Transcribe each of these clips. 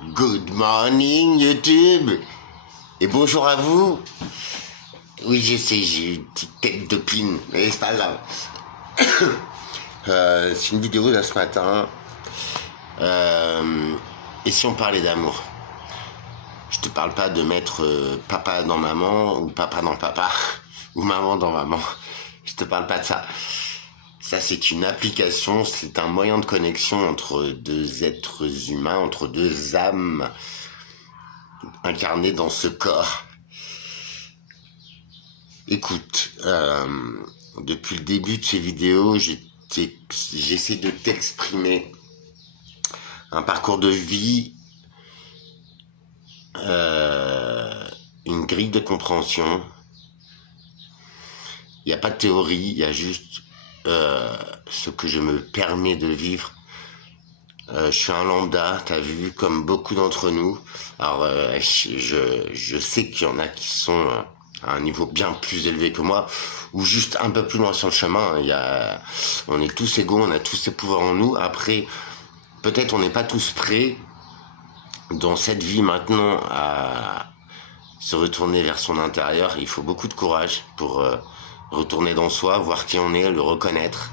Good morning YouTube. Et bonjour à vous. Oui, je sais, j'ai une petite tête de pine, mais c'est pas grave. C'est une vidéo de ce matin. Et si on parlait d'amour? Je te parle pas de mettre papa dans maman ou papa dans papa ou maman dans maman. Je te parle pas de ça. Ça, c'est une application, c'est un moyen de connexion entre deux êtres humains, entre deux âmes incarnées dans ce corps. Écoute, depuis le début de ces vidéos, j'essaie de t'exprimer un parcours de vie, une grille de compréhension. Il n'y a pas de théorie, il y a juste ce que je me permets de vivre. Je suis un lambda, t'as vu, comme beaucoup d'entre nous. Alors, je sais qu'il y en a qui sont à un niveau bien plus élevé que moi, ou juste un peu plus loin sur le chemin. On est tous égaux, on a tous ces pouvoirs en nous. Après, peut-être on n'est pas tous prêts dans cette vie maintenant à se retourner vers son intérieur. Il faut beaucoup de courage pour retourner dans soi, voir qui on est, le reconnaître,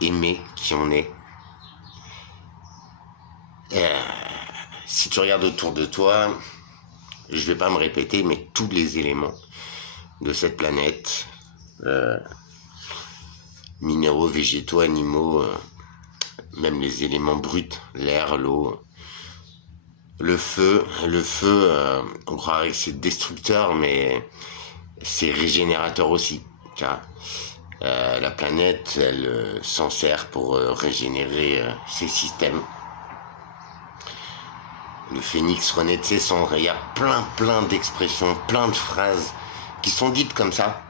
aimer qui on est. Si tu regardes autour de toi, je vais pas me répéter, mais tous les éléments de cette planète, minéraux, végétaux, animaux, même les éléments bruts, l'air, l'eau, le feu, on croirait que c'est destructeur, mais c'est régénérateur aussi, car la planète, elle s'en sert pour régénérer ses systèmes. Le phénix renaît de ses cendres. Il y a plein d'expressions, plein de phrases qui sont dites comme ça,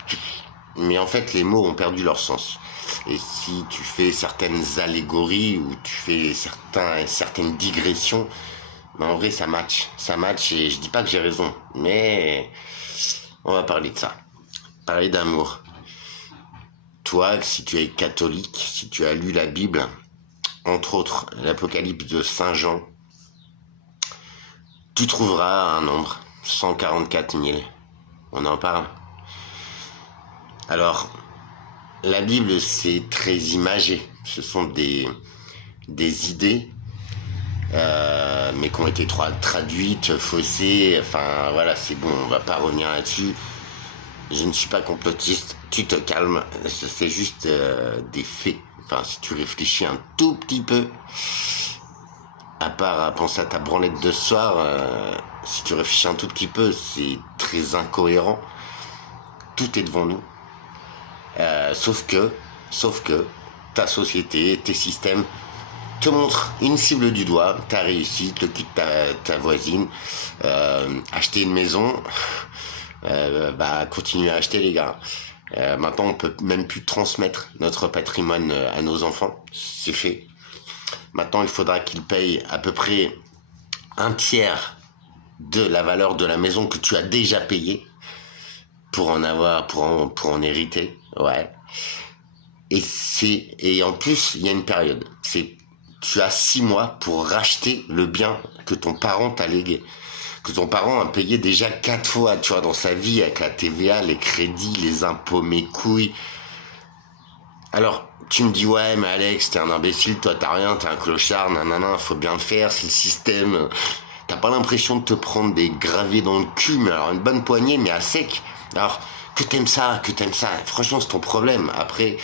mais en fait les mots ont perdu leur sens. Et si tu fais certaines allégories ou tu fais certaines digressions, ben en vrai ça match et je dis pas que j'ai raison, mais on va parler de ça, parler d'amour. Toi, si tu es catholique, si tu as lu la Bible, entre autres l'Apocalypse de Saint Jean, tu trouveras un nombre, 144 000. On en parle. Alors, la Bible, c'est très imagé. Ce sont des idées, mais qui ont été traduites, faussées. Enfin, voilà, c'est bon, on va pas revenir là-dessus. Je ne suis pas complotiste. Tu te calmes. C'est juste des faits. Enfin, si tu réfléchis un tout petit peu, à part à penser à ta branlette de ce soir, si tu réfléchis un tout petit peu, c'est très incohérent. Tout est devant nous. Sauf que ta société, tes systèmes te montrent une cible du doigt, ta réussite, le cul de ta voisine, acheter une maison, continuez à acheter les gars. Maintenant on peut même plus transmettre notre patrimoine à nos enfants, c'est fait. Maintenant, il faudra qu'ils payent à peu près un tiers de la valeur de la maison que tu as déjà payée pour en hériter. Ouais. Et en plus, il y a une période. Tu as 6 mois pour racheter le bien que ton parent t'a légué. Que ton parent a payé déjà 4 fois, tu vois, dans sa vie, avec la TVA, les crédits, les impôts, mes couilles. Alors, tu me dis, ouais, mais Alex, t'es un imbécile, toi t'as rien, t'es un clochard, nanana, faut bien le faire, c'est le système. T'as pas l'impression de te prendre des gravés dans le cul, mais alors une bonne poignée, mais à sec. Alors, que t'aimes ça, franchement, c'est ton problème. Après,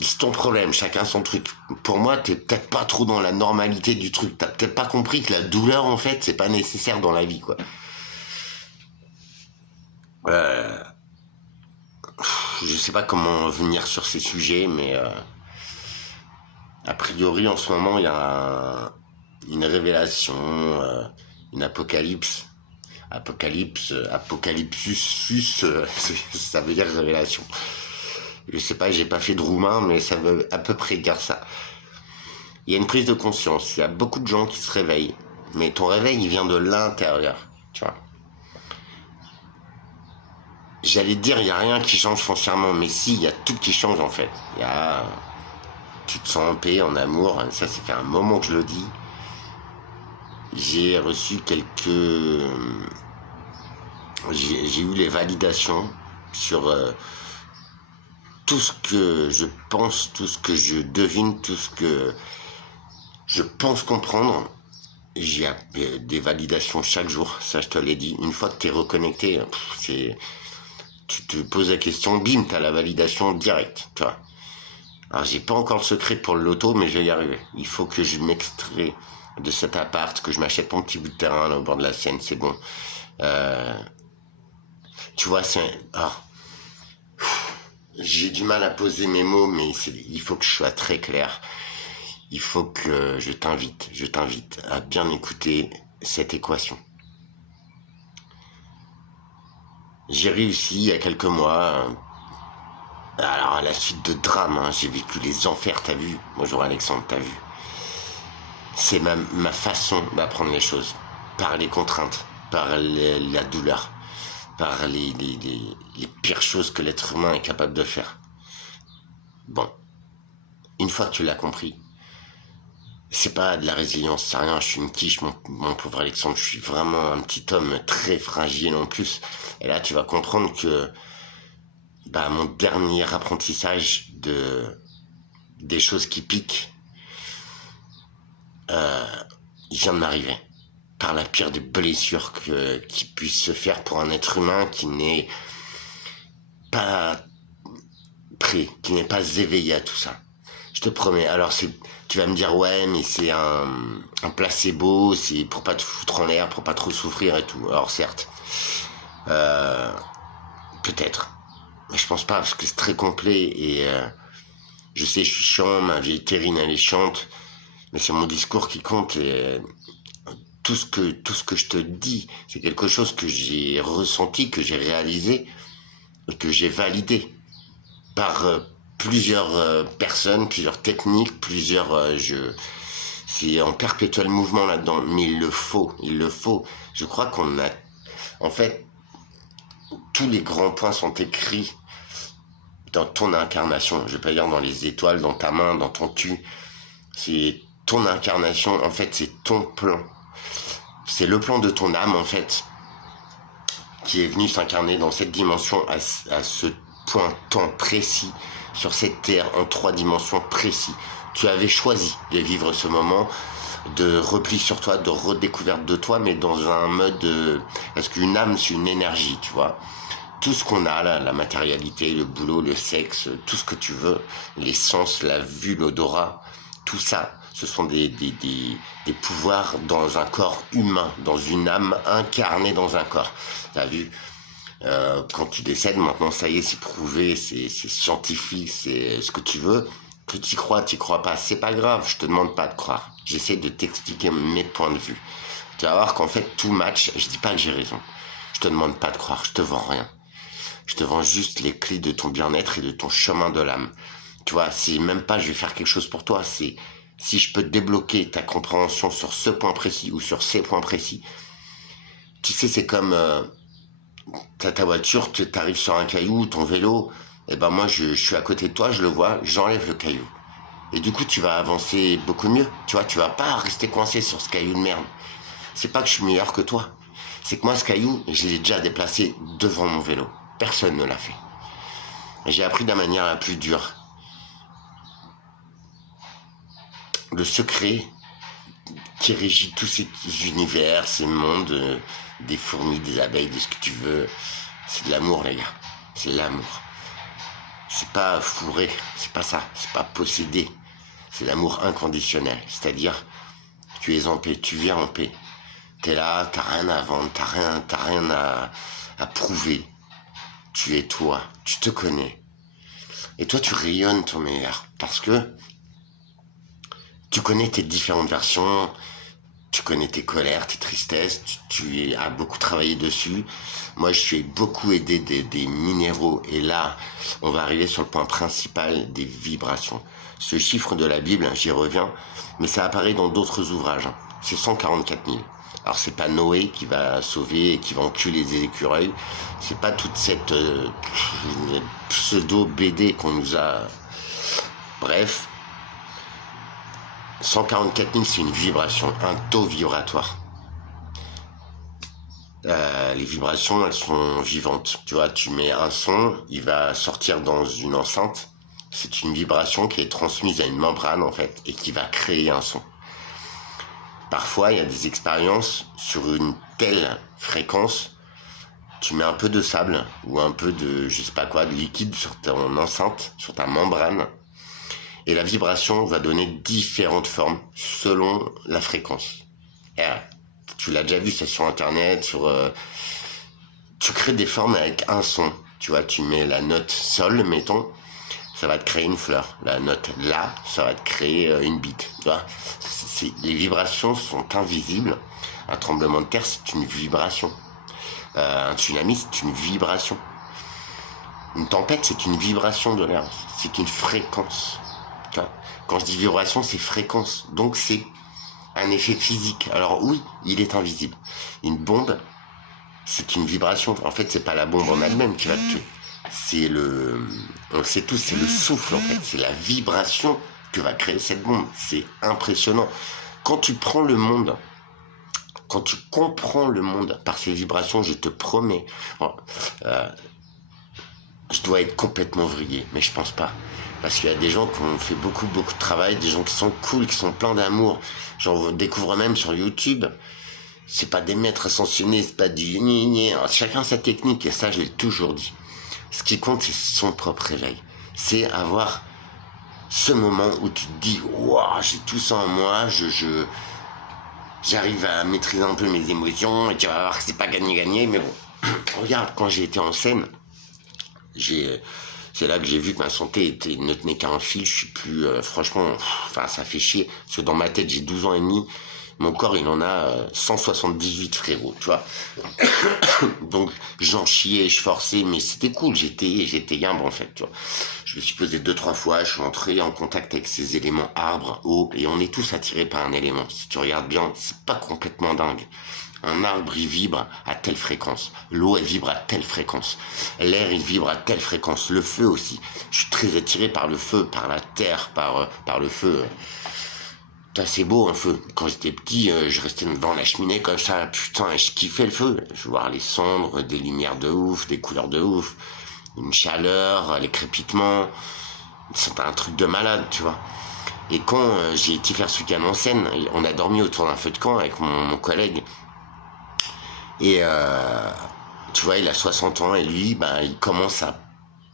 c'est ton problème, chacun son truc. Pour moi, t'es peut-être pas trop dans la normalité du truc. T'as peut-être pas compris que la douleur, en fait, c'est pas nécessaire dans la vie, quoi. Je sais pas comment venir sur ces sujets, mais a priori en ce moment il y a une révélation, une apocalypse, apocalypsus, ça veut dire révélation. Je sais pas, j'ai pas fait de roumain, mais ça veut à peu près dire ça. Il y a une prise de conscience, il y a beaucoup de gens qui se réveillent, mais ton réveil il vient de l'intérieur, tu vois. J'allais te dire, il n'y a rien qui change foncièrement, mais si, il y a tout qui change en fait. Il y a tu te sens en paix, en amour. Ça fait un moment que je le dis. J'ai reçu j'ai eu les validations sur tout ce que je pense, tout ce que je devine, tout ce que je pense comprendre. J'ai des validations chaque jour, ça je te l'ai dit. Une fois que tu es reconnecté, tu te poses la question, bim, tu as la validation directe, tu vois. Alors j'ai pas encore le secret pour le loto, mais je vais y arriver. Il faut que je m'extrais de cet appart, que je m'achète mon petit bout de terrain là, au bord de la Seine, c'est bon. Tu vois, j'ai du mal à poser mes mots, mais il faut que je sois très clair. Il faut que je t'invite à bien écouter cette équation. J'ai réussi il y a quelques mois, alors à la suite de drames, hein, j'ai vécu les enfers, t'as vu? Bonjour Alexandre, t'as vu? C'est ma façon d'apprendre les choses, par les contraintes, par la douleur, par les pires choses que l'être humain est capable de faire. Bon, une fois que tu l'as compris, c'est pas de la résilience, c'est rien, je suis une quiche, mon pauvre Alexandre, je suis vraiment un petit homme très fragile en plus. Et là, tu vas comprendre que mon dernier apprentissage des choses qui piquent, il vient de m'arriver. Par la pire des blessures qui puisse se faire pour un être humain qui n'est pas prêt, qui n'est pas éveillé à tout ça. Je te promets. Alors tu vas me dire ouais, mais c'est un placebo, c'est pour pas te foutre en l'air, pour pas trop souffrir et tout. Alors certes, peut-être, mais je pense pas parce que c'est très complet et je sais, je suis chiant, ma vieille terrine elle est chiante, mais c'est mon discours qui compte et tout ce que je te dis, c'est quelque chose que j'ai ressenti, que j'ai réalisé et que j'ai validé par plusieurs personnes, plusieurs techniques, c'est en perpétuel mouvement là-dedans, mais il le faut. Je crois qu'on a, en fait, tous les grands points sont écrits dans ton incarnation. Je vais pas dire dans les étoiles, dans ta main, dans ton cul. C'est ton incarnation, en fait, c'est ton plan. C'est le plan de ton âme, en fait, qui est venu s'incarner dans cette dimension à ce point temps précis, sur cette terre, en 3 dimensions précis. Tu avais choisi de vivre ce moment de repli sur toi, de redécouverte de toi, mais dans un mode... parce qu'une âme, c'est une énergie, tu vois. Tout ce qu'on a là, la matérialité, le boulot, le sexe, tout ce que tu veux, les sens, la vue, l'odorat, tout ça, ce sont des pouvoirs dans un corps humain, dans une âme incarnée dans un corps. T'as vu, quand tu décèdes, maintenant, ça y est, c'est prouvé, c'est scientifique, c'est ce que tu veux. Que t'y crois pas, c'est pas grave, je te demande pas de croire. J'essaie de t'expliquer mes points de vue. Tu vas voir qu'en fait, tout match, je dis pas que j'ai raison. Je te demande pas de croire, je te vends rien. Je te vends juste les clés de ton bien-être et de ton chemin de l'âme. Tu vois, c'est même pas je vais faire quelque chose pour toi, c'est si je peux te débloquer ta compréhension sur ce point précis ou sur ces points précis. Tu sais, c'est comme t'as ta voiture, t'arrives sur un caillou, ton vélo, et ben moi je suis à côté de toi, je le vois, j'enlève le caillou. Et du coup tu vas avancer beaucoup mieux. Tu vois, tu vas pas rester coincé sur ce caillou de merde. C'est pas que je suis meilleur que toi. C'est que moi ce caillou, je l'ai déjà déplacé devant mon vélo. Personne ne l'a fait. J'ai appris de la manière la plus dure. Le secret qui régit tous ces univers, ces mondes, des fourmis, des abeilles, de ce que tu veux, c'est de l'amour, les gars. C'est l'amour. C'est pas fourré, c'est pas ça, c'est pas possédé. C'est l'amour inconditionnel. C'est-à-dire, tu es en paix, tu viens en paix. T'es là, t'as rien à vendre, t'as rien à prouver. Tu es toi, tu te connais. Et toi, tu rayonnes ton meilleur. Parce que tu connais tes différentes versions, tu connais tes colères, tes tristesses, tu as beaucoup travaillé dessus. Moi, je suis beaucoup aidé des minéraux. Et là, on va arriver sur le point principal des vibrations. Ce chiffre de la Bible, j'y reviens, mais ça apparaît dans d'autres ouvrages. C'est 144 000. Alors, c'est pas Noé qui va sauver et qui va enculer les écureuils. C'est pas toute cette pseudo-BD qu'on nous a... Bref, 144 000, c'est une vibration, un taux vibratoire. Les vibrations, elles sont vivantes. Tu vois, tu mets un son, il va sortir dans une enceinte. C'est une vibration qui est transmise à une membrane, en fait, et qui va créer un son. Parfois, il y a des expériences sur une telle fréquence, tu mets un peu de sable ou un peu de, je sais pas quoi, de liquide sur ton enceinte, sur ta membrane, et la vibration va donner différentes formes selon la fréquence. Et, tu l'as déjà vu, c'est sur internet, tu crées des formes avec un son. Tu vois, tu mets la note sol, mettons, ça va te créer une fleur. La note la, ça va te créer une bite. Tu vois, les vibrations sont invisibles. Un tremblement de terre, c'est une vibration. Un tsunami, c'est une vibration. Une tempête, c'est une vibration de l'air. C'est une fréquence. Tu vois, quand je dis vibration, c'est fréquence. Donc c'est un effet physique. Alors oui, il est invisible. Une bombe, c'est une vibration. En fait, c'est pas la bombe en elle-même qui va te tuer. C'est on le sait tous, c'est le souffle en fait. C'est la vibration que va créer cette bombe. C'est impressionnant. Quand tu prends le monde, quand tu comprends le monde par ces vibrations, je te promets, je dois être complètement vrillé, mais je pense pas. Parce qu'il y a des gens qui ont fait beaucoup de travail, des gens qui sont cool, qui sont pleins d'amour. J'en découvre même sur YouTube. C'est pas des maîtres ascensionnés, c'est pas du gni. Chacun sa technique, et ça, je l'ai toujours dit. Ce qui compte, c'est son propre réveil. C'est avoir ce moment où tu te dis, waouh, j'ai tout ça en moi, j'arrive à maîtriser un peu mes émotions, et tu vas voir que c'est pas gagné, mais bon. Regarde, quand j'ai été en scène, c'est là que j'ai vu que ma santé ne tenait qu'à un fil. Je suis plus, franchement, ça fait chier. Parce que dans ma tête, j'ai 12 ans et demi. Mon corps, il en a 178, frérot, tu vois. Donc, j'en chiais, je forçais, mais c'était cool. J'étais yambre, en fait, tu vois. Je me suis posé 2-3 fois, je suis entré en contact avec ces éléments arbres, eau, et on est tous attirés par un élément. Si tu regardes bien, c'est pas complètement dingue. Un arbre, il vibre à telle fréquence. L'eau, elle vibre à telle fréquence. L'air, il vibre à telle fréquence. Le feu aussi. Je suis très attiré par le feu, par la terre, par le feu. C'est beau un feu. Quand j'étais petit, je restais devant la cheminée comme ça, putain, et je kiffais le feu. Je vois les cendres, des lumières de ouf, des couleurs de ouf, une chaleur, les crépitements. C'était un truc de malade, tu vois. Et quand j'ai été faire ce week-end en scène, on a dormi autour d'un feu de camp avec mon collègue. Et tu vois, il a 60 ans et lui, il commence à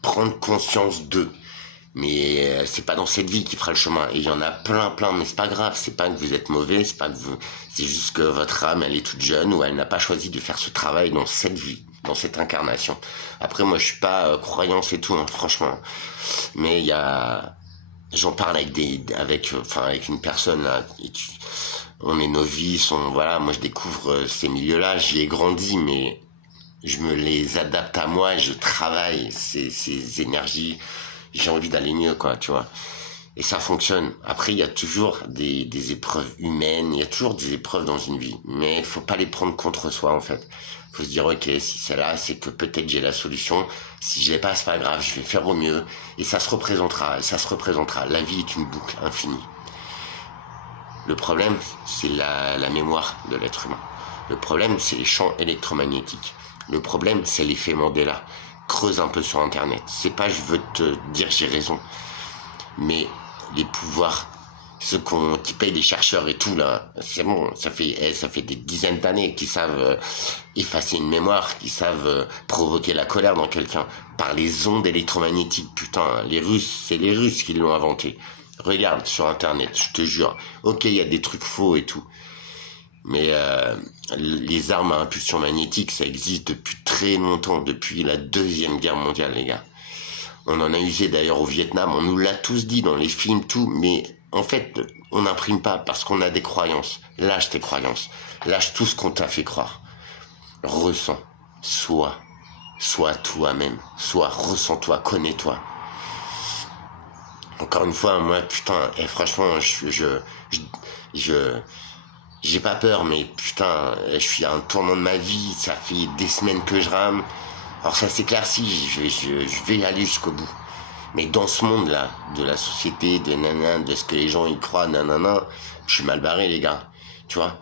prendre conscience d'eux. Mais c'est pas dans cette vie qu'il fera le chemin. Et il y en a plein, mais c'est pas grave. C'est pas que vous êtes mauvais, c'est juste que votre âme, elle est toute jeune ou elle n'a pas choisi de faire ce travail dans cette vie, dans cette incarnation. Après, moi, je suis pas croyance et tout, hein, franchement. Mais j'en parle avec une personne là. On est novices, voilà. Moi, je découvre ces milieux-là. J'y ai grandi, mais je me les adapte à moi. Je travaille ces énergies. J'ai envie d'aller mieux, quoi, tu vois. Et ça fonctionne. Après, il y a toujours des épreuves humaines, il y a toujours des épreuves dans une vie. Mais il faut pas les prendre contre soi, en fait. Faut se dire, ok, si c'est là, c'est que peut-être j'ai la solution. Si je l'ai pas, c'est pas grave, je vais faire au mieux. Et ça se représentera, La vie est une boucle infinie. Le problème, c'est la mémoire de l'être humain. Le problème, c'est les champs électromagnétiques. Le problème, c'est l'effet Mandela. Creuse un peu sur internet. C'est pas je veux te dire j'ai raison, mais les pouvoirs, ceux qui payent les chercheurs et tout là, c'est bon, ça fait des dizaines d'années qu'ils savent effacer une mémoire, qu'ils savent provoquer la colère dans quelqu'un par les ondes électromagnétiques. Putain, c'est les Russes qui l'ont inventé. Regarde sur internet, je te jure. Ok, il y a des trucs faux et tout. Mais les armes à impulsion magnétique, ça existe depuis très longtemps, depuis la Deuxième Guerre mondiale, les gars. On en a usé d'ailleurs au Vietnam, on nous l'a tous dit dans les films, tout, mais en fait, on n'imprime pas parce qu'on a des croyances. Lâche tes croyances, lâche tout ce qu'on t'a fait croire. Ressens, sois toi-même, ressens-toi, connais-toi. Encore une fois, moi, putain, et franchement, j'ai pas peur, mais putain, je suis à un tournant de ma vie, ça fait des semaines que je rame. Alors ça s'éclaircit, je vais aller jusqu'au bout. Mais dans ce monde-là, de la société, de nanana, de ce que les gens y croient, nanana, je suis mal barré, les gars. Tu vois?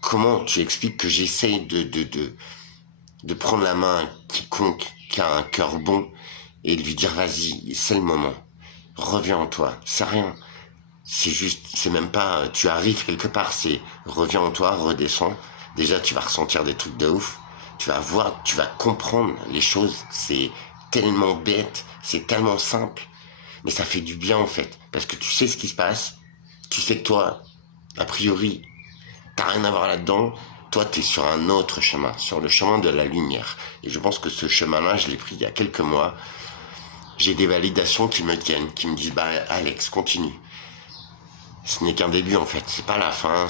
Comment tu expliques que j'essaye de prendre la main à quiconque qui a un cœur bon et de lui dire vas-y, c'est le moment. Reviens en toi. C'est rien. C'est juste, c'est même pas, tu arrives quelque part, c'est reviens en toi, redescends. Déjà, tu vas ressentir des trucs de ouf. Tu vas voir, tu vas comprendre les choses. C'est tellement bête, c'est tellement simple. Mais ça fait du bien en fait. Parce que tu sais ce qui se passe. Tu sais que toi, a priori, t'as rien à voir là-dedans. Toi, t'es sur un autre chemin, sur le chemin de la lumière. Et je pense que ce chemin-là, je l'ai pris il y a quelques mois. J'ai des validations qui me tiennent, qui me disent, bah, Alex, continue. Ce n'est qu'un début, en fait. C'est pas la fin,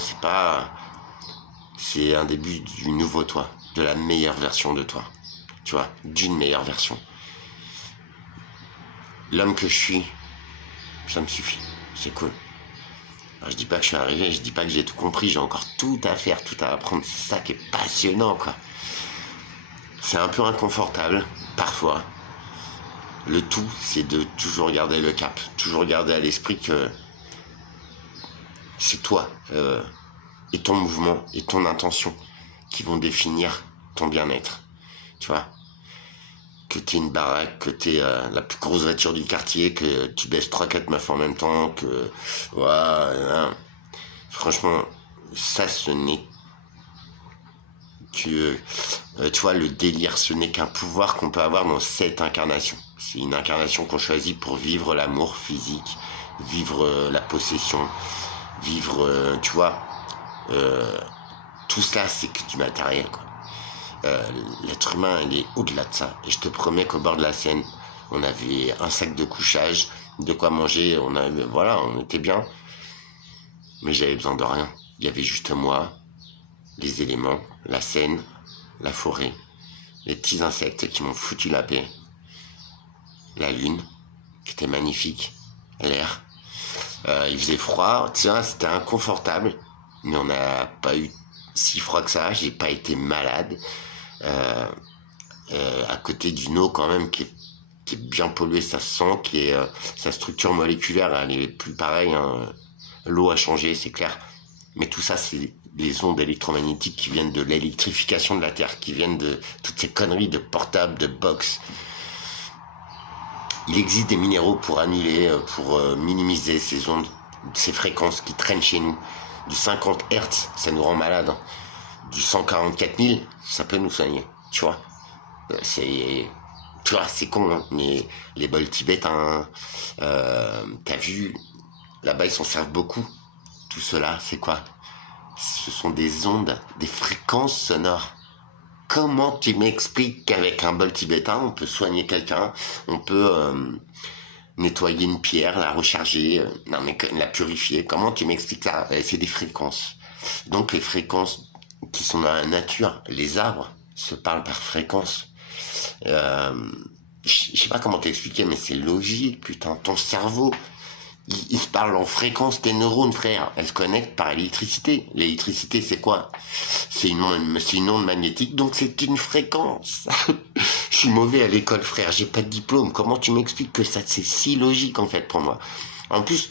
c'est un début du nouveau toi, de la meilleure version de toi. Tu vois, d'une meilleure version. L'homme que je suis, ça me suffit. C'est cool. Alors, je dis pas que je suis arrivé, je dis pas que j'ai tout compris, j'ai encore tout à faire, tout à apprendre. C'est ça qui est passionnant, quoi. C'est un peu inconfortable, parfois. Le tout, c'est de toujours garder le cap, toujours garder à l'esprit que c'est toi et ton mouvement et ton intention qui vont définir ton bien-être. Tu vois, que t'es une baraque, que t'es la plus grosse voiture du quartier, que tu baisses 3-4 meufs en même temps, que... Ouais, franchement, ça, ce n'est que... tu vois, le délire, ce n'est qu'un pouvoir qu'on peut avoir dans cette incarnation. C'est une incarnation qu'on choisit pour vivre l'amour physique, vivre la possession, vivre, tu vois, tout cela, c'est que du matériel, quoi. L'être humain, il est au-delà de ça. Et je te promets qu'au bord de la Seine, on avait un sac de couchage, de quoi manger, voilà, on était bien. Mais j'avais besoin de rien. Il y avait juste moi, les éléments, la Seine, la forêt, les petits insectes qui m'ont foutu la paix, la lune, qui était magnifique, l'air. Il faisait froid, tiens, c'était inconfortable, mais on n'a pas eu si froid que ça, j'ai pas été malade. À côté d'une eau quand même qui est bien polluée, ça se sent, sa structure moléculaire, elle est plus pareille, hein. L'eau a changé, c'est clair. Mais tout ça, c'est les ondes électromagnétiques qui viennent de l'électrification de la Terre, qui viennent de toutes ces conneries de portables, de box. Il existe des minéraux pour annuler, pour minimiser ces ondes, ces fréquences qui traînent chez nous. Du 50 Hz, ça nous rend malade. Hein. Du 144 000, ça peut nous soigner, tu vois. Tu vois, c'est con, hein, mais les bols tibétains, t'as vu, là-bas ils s'en servent beaucoup. Tout cela, c'est quoi? Ce sont des ondes, des fréquences sonores. Comment tu m'expliques qu'avec un bol tibétain, on peut soigner quelqu'un, on peut nettoyer une pierre, la recharger, non mais la purifier? Comment tu m'expliques ça? C'est des fréquences. Donc les fréquences qui sont dans la nature, les arbres se parlent par fréquence. Je sais pas comment t'expliquer, mais c'est logique, putain. Ton cerveau, il se parle en fréquence, tes neurones, frère. Elles se connectent par électricité. L'électricité, c'est quoi? C'est une onde magnétique, donc c'est une fréquence. Je suis mauvais à l'école, frère. J'ai pas de diplôme. Comment tu m'expliques que ça, c'est si logique, en fait, pour moi? En plus,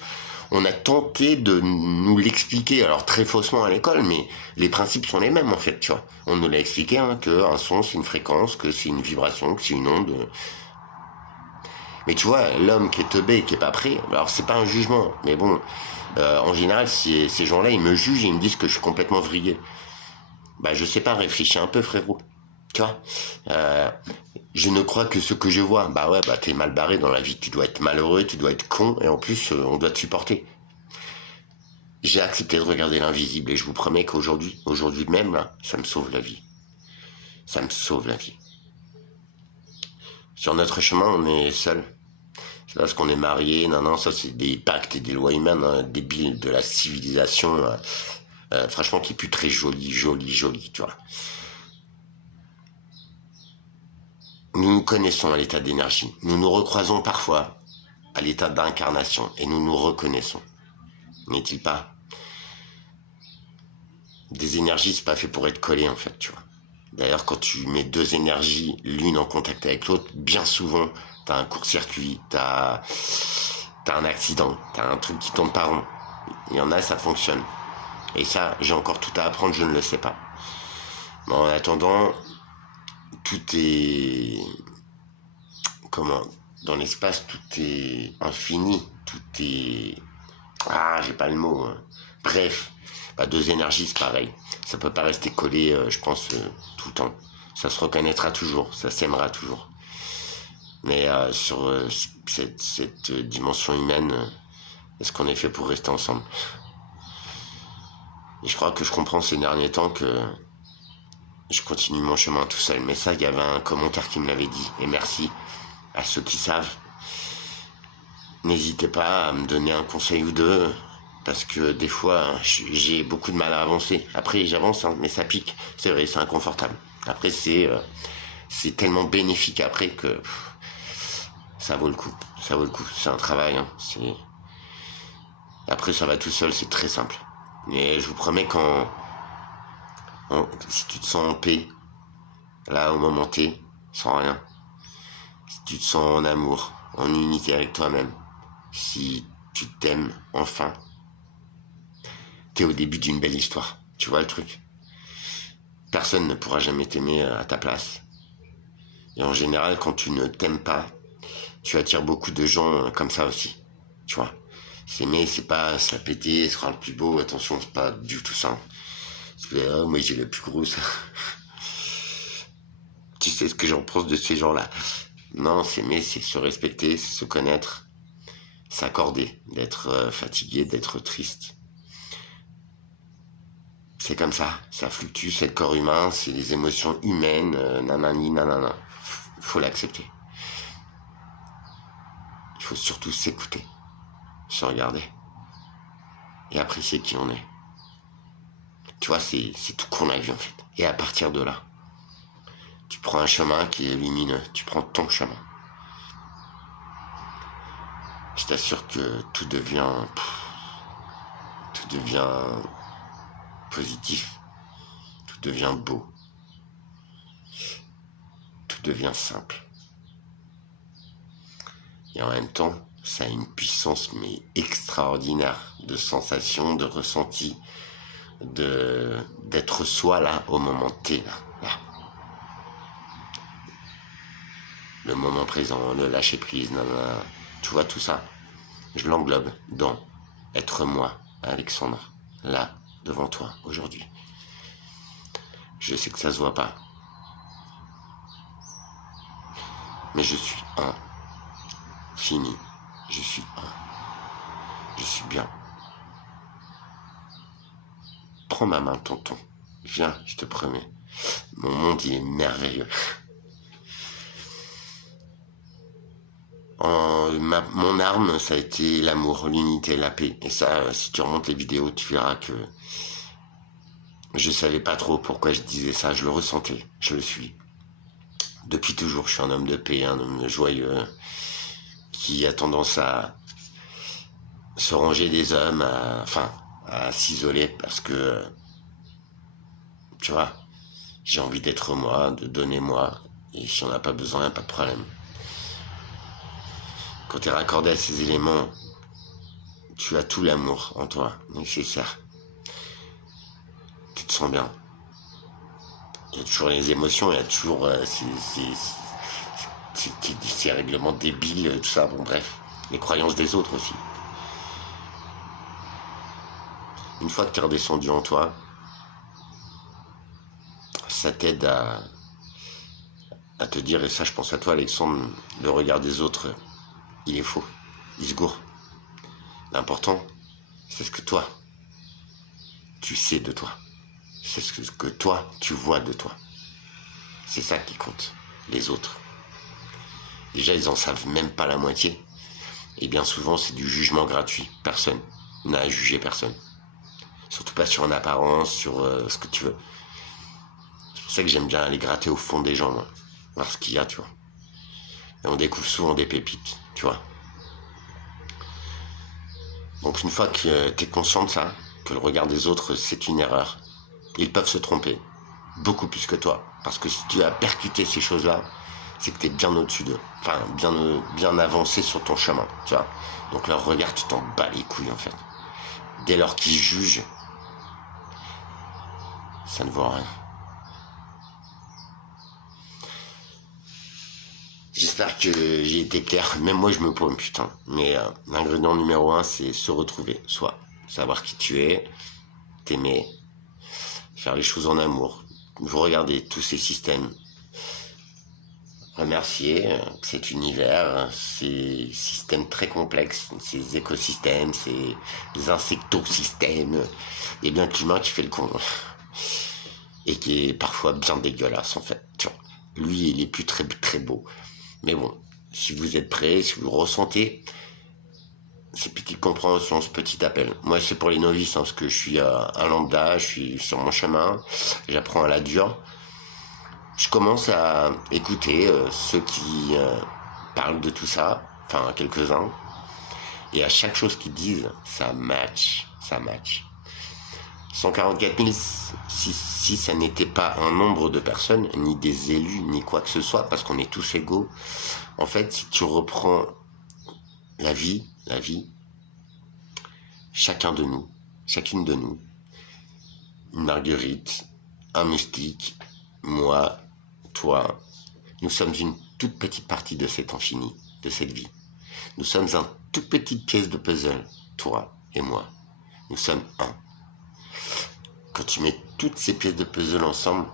on a tenté de nous l'expliquer, alors très faussement à l'école, mais les principes sont les mêmes en fait, tu vois. On nous l'a expliqué, hein, qu'un son c'est une fréquence, que c'est une vibration, que c'est une onde. Mais tu vois, l'homme qui est teubé, qui est pas prêt, alors c'est pas un jugement, mais bon, en général, ces gens-là, ils me jugent et ils me disent que je suis complètement vrillé. Bah je sais pas, réfléchis un peu frérot, tu vois. Je ne crois que ce que je vois. Bah ouais, bah t'es mal barré dans la vie, tu dois être malheureux, tu dois être con, et en plus, on doit te supporter. J'ai accepté de regarder l'invisible, et je vous promets qu'aujourd'hui, même, là, ça me sauve la vie. Ça me sauve la vie. Sur notre chemin, on est seul. C'est parce qu'on est marié, non, ça c'est des pactes et des lois humaines, hein, débiles de la civilisation, franchement, qui est plus très joli, tu vois. Nous nous connaissons à l'état d'énergie. Nous nous recroisons parfois à l'état d'incarnation et nous nous reconnaissons. N'est-il pas? Des énergies, c'est pas fait pour être collé en fait, tu vois. D'ailleurs, quand tu mets deux énergies, l'une en contact avec l'autre, bien souvent, t'as un court-circuit, t'as un accident, t'as un truc qui tourne pas rond. Il y en a, ça fonctionne. Et ça, j'ai encore tout à apprendre, je ne le sais pas. Mais en attendant, tout est... Comment? Dans l'espace, tout est infini. Tout est... Ah, j'ai pas le mot. Hein. Bref, bah, deux énergies, c'est pareil. Ça peut pas rester collé, je pense, tout le temps. Ça se reconnaîtra toujours, ça s'aimera toujours. Mais sur cette dimension humaine, est-ce qu'on est fait pour rester ensemble? Et je crois que je comprends ces derniers temps que je continue mon chemin tout seul. Mais ça, il y avait un commentaire qui me l'avait dit. Et merci à ceux qui savent. N'hésitez pas à me donner un conseil ou deux. Parce que des fois, j'ai beaucoup de mal à avancer. Après, j'avance, hein, mais ça pique. C'est vrai, c'est inconfortable. Après, c'est tellement bénéfique après que ça vaut le coup. Ça vaut le coup. C'est un travail. Hein. Après, ça va tout seul. C'est très simple. Mais je vous promets si tu te sens en paix, là, au moment T, sans rien, si tu te sens en amour, en unité avec toi-même, si tu t'aimes enfin, t'es au début d'une belle histoire. Tu vois le truc? Personne ne pourra jamais t'aimer à ta place. Et en général, quand tu ne t'aimes pas, tu attires beaucoup de gens comme ça aussi. Tu vois? S'aimer, c'est pas se la péter, se rendre le plus beau. Attention, c'est pas du tout ça. Oh, moi j'ai le plus gros ça. Tu sais ce que j'en pense de ces gens-là? Non, s'aimer, c'est se respecter, c'est se connaître, s'accorder, d'être fatigué, d'être triste. C'est comme ça fluctue, c'est le corps humain, c'est les émotions humaines, nanani, nanana. Faut l'accepter. Il faut surtout s'écouter, se regarder et apprécier qui on est. Tu vois, c'est tout qu'on a vu en fait. Et à partir de là, tu prends un chemin qui est lumineux, tu prends ton chemin. Je t'assure que tout devient positif, tout devient beau, tout devient simple. Et en même temps, ça a une puissance mais extraordinaire de sensations, de ressentis, d'être soi là au moment T là. Le moment présent, le lâcher prise, nanana. Tu vois tout ça, je l'englobe dans être moi, Alexandre, là devant toi aujourd'hui. Je sais que ça se voit pas, mais je suis fini, je suis bien. Prends ma main, tonton, viens, je te promets, mon monde il est merveilleux. Mon arme, ça a été l'amour, l'unité, la paix. Et ça, si tu remontes les vidéos, tu verras que je savais pas trop pourquoi je disais ça, je le ressentais, je le suis. Depuis toujours, je suis un homme de paix, un homme joyeux, qui a tendance à se ranger des hommes, à s'isoler parce que, tu vois, j'ai envie d'être moi, de donner moi, et si on n'a pas besoin, pas de problème. Quand tu es raccordé à ces éléments, tu as tout l'amour en toi, nécessaire. Tu te sens bien. Il y a toujours les émotions, il y a toujours ces règlements débiles, tout ça, bon bref. Les croyances des autres aussi. Une fois que tu es redescendu en toi, ça t'aide à te dire, et ça je pense à toi Alexandre, le regard des autres, il est faux, il se gourre. L'important, c'est ce que toi, tu sais de toi. C'est ce que toi, tu vois de toi. C'est ça qui compte, les autres. Déjà, ils en savent même pas la moitié. Et bien souvent, c'est du jugement gratuit. Personne n'a à juger personne. Surtout pas sur une apparence, sur ce que tu veux. C'est pour ça que j'aime bien aller gratter au fond des gens, moi. Voir ce qu'il y a, tu vois. Et on découvre souvent des pépites, tu vois. Donc une fois que tu es conscient de ça, que le regard des autres, c'est une erreur, ils peuvent se tromper. Beaucoup plus que toi. Parce que si tu as percuté ces choses-là, c'est que tu es bien au-dessus d'eux. Enfin, bien avancé sur ton chemin, tu vois. Donc leur regard, tu t'en bats les couilles, en fait. Dès lors qu'ils jugent, ça ne vaut rien. J'espère que j'ai été clair. Même moi, je me paume, putain. Mais l'ingrédient numéro 1, c'est se retrouver. Soit savoir qui tu es, t'aimer, faire les choses en amour. Vous regardez tous ces systèmes. Remercier cet univers, ces systèmes très complexes, ces écosystèmes, ces insectosystèmes, et bien que l'humain qui fait le con. Et qui est parfois bien dégueulasse, en fait. Tu vois. Lui, il est plus très, très beau. Mais bon, si vous êtes prêts, si vous le ressentez, ces petites compréhensions, ce petit appel. Moi, c'est pour les novices, hein, parce que je suis un lambda, je suis sur mon chemin, j'apprends à la dure. Je commence à écouter ceux qui parlent de tout ça, enfin quelques-uns, et à chaque chose qu'ils disent, ça match, ça match. 144 000, si ça n'était pas un nombre de personnes, ni des élus, ni quoi que ce soit, parce qu'on est tous égaux, en fait, si tu reprends la vie, chacun de nous, chacune de nous, une marguerite, un moustique, moi, toi, nous sommes une toute petite partie de cet infini, de cette vie. Nous sommes une toute petite pièce de puzzle, toi et moi. Nous sommes un. Quand tu mets toutes ces pièces de puzzle ensemble,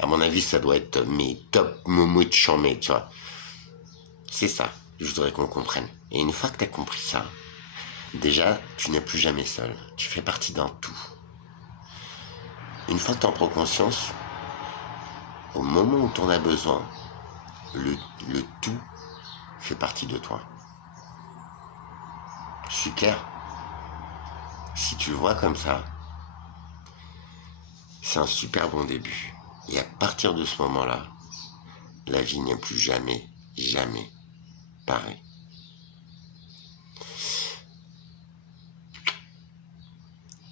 à mon avis, ça doit être mes top momos de chambé, tu vois. C'est ça, je voudrais qu'on comprenne. Et une fois que tu as compris ça, déjà, tu n'es plus jamais seul. Tu fais partie d'un tout. Une fois que tu en prends conscience, au moment où tu en as besoin, le tout fait partie de toi. Je suis clair. Si tu le vois comme ça, c'est un super bon début. Et à partir de ce moment-là, la vie n'est plus jamais pareille.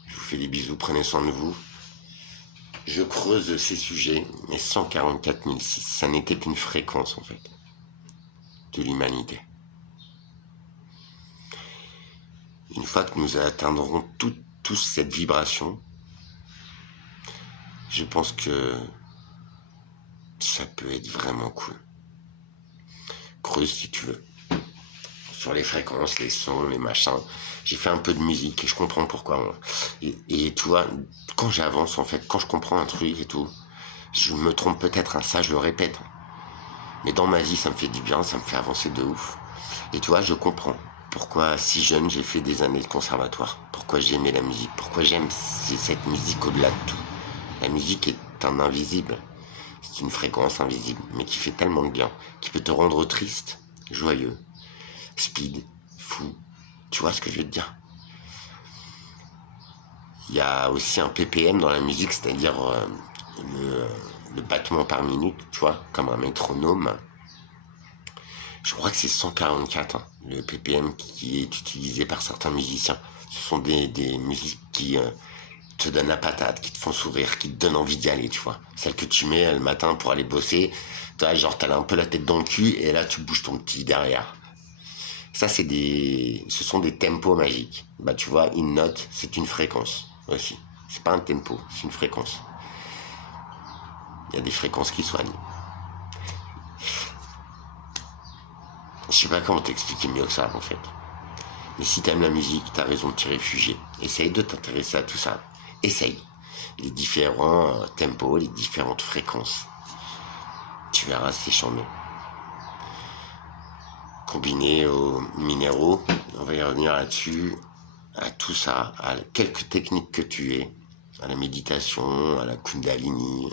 Je vous fais des bisous, prenez soin de vous. Je creuse ces sujets, mais 144 006, ça n'était qu'une fréquence en fait, de l'humanité. Une fois que nous atteindrons tous cette vibration, je pense que ça peut être vraiment cool. Creuse si tu veux. Sur les fréquences, les sons, les machins. J'ai fait un peu de musique et je comprends pourquoi. Et tu vois, quand j'avance en fait, quand je comprends un truc et tout, je me trompe peut-être, hein, ça je le répète. Mais dans ma vie, ça me fait du bien, ça me fait avancer de ouf. Et tu vois, je comprends pourquoi si jeune j'ai fait des années de conservatoire. Pourquoi j'aimais la musique. Pourquoi j'aime cette musique au-delà de tout. La musique est un invisible. C'est une fréquence invisible, mais qui fait tellement de bien, qui peut te rendre triste, joyeux, speed, fou. Tu vois ce que je veux te dire? Il y a aussi un ppm dans la musique, c'est-à-dire le battement par minute, tu vois, comme un métronome. Je crois que c'est 144, hein, le ppm qui est utilisé par certains musiciens. Ce sont des musiques qui te donnent la patate, qui te font sourire, qui te donnent envie d'y aller, tu vois. Celle que tu mets le matin pour aller bosser, genre t'as un peu la tête dans le cul et là tu bouges ton petit derrière. Ça, ce sont des tempos magiques. Bah, tu vois, une note, c'est une fréquence aussi. C'est pas un tempo, c'est une fréquence. Il y a des fréquences qui soignent. Je sais pas comment t'expliquer mieux que ça, en fait. Mais si t'aimes la musique, t'as raison de t'y réfugier. Essaye de t'intéresser à tout ça. Essaye. Les différents tempos, les différentes fréquences. Tu verras, c'est charmant. Combiné aux minéraux, on va y revenir là-dessus, à tout ça, à quelques techniques que tu aies, à la méditation, à la kundalini,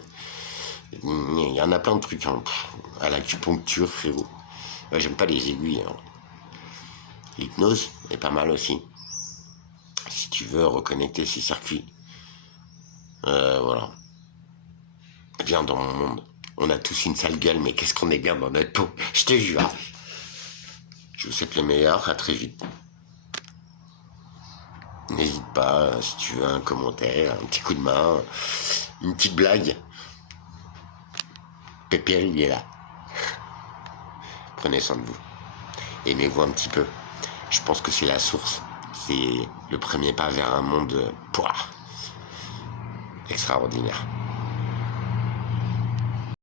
il y en a plein de trucs, hein. À l'acupuncture, frérot. Ouais, j'aime pas les aiguilles, hein. L'hypnose est pas mal aussi, si tu veux reconnecter ces circuits. Voilà. Viens dans mon monde. On a tous une sale gueule, mais qu'est-ce qu'on est bien dans notre peau, je te jure. Je vous souhaite le meilleur, à très vite. N'hésite pas, si tu veux un commentaire, un petit coup de main, une petite blague. Pépère, il est là. Prenez soin de vous. Aimez-vous un petit peu. Je pense que c'est la source. C'est le premier pas vers un monde extraordinaire.